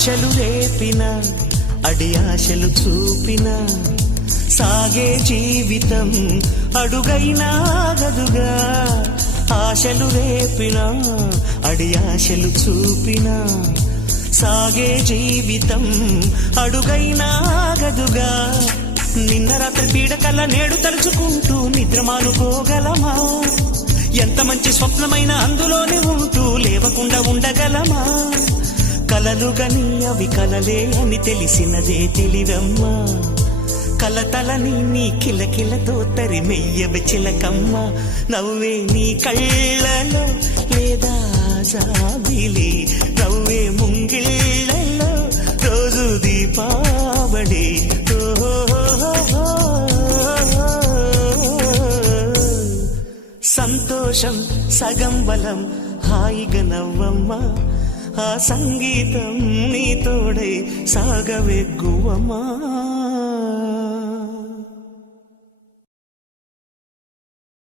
ఆశలు రేపిన అడి ఆశలు చూపిన సాగే జీవితం అడుగైనా ఆగదుగా. ఆశలు రేపిన అడి ఆశలు చూపిన సాగే జీవితం అడుగైనా ఆగదుగా. నిన్న రాత్రి పీడకల నేడు తలుచుకుంటూ నిద్రమానుకోగలమా? ఎంత మంచి స్వప్నమైన అందులోనే ఉంటూ లేవకుండా ఉండగలమా? కలలుగని అవి కలలే అని తెలిసినదే తెలివమ్మా. కలతలని నీ కిలకిలతో తరిమెయ్యవి చిలకమ్మ. నవ్వే నీ కళ్ళలో లేదా జాబిలి, నవ్వే ముంగిళ్ళలో రోజు దీపావళి. సంతోషం సగం బలం, హాయిగా నవ్వమ్మా. ఆ సంగీతం నీ తోడై సాగవెగ్గువమ్మా.